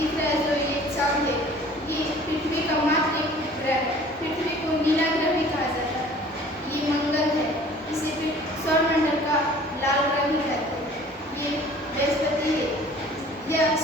दिख रहा है जो ये चांद है, ये पृथ्वी का मात्र एक ग्रह है। पृथ्वी को नीला ग्रह भी कहा जाता है। ये मंगल है, इसे फिर सौरमंडल का लाल ग्रह भी कहते हैं। ये बृहस्पति है, यह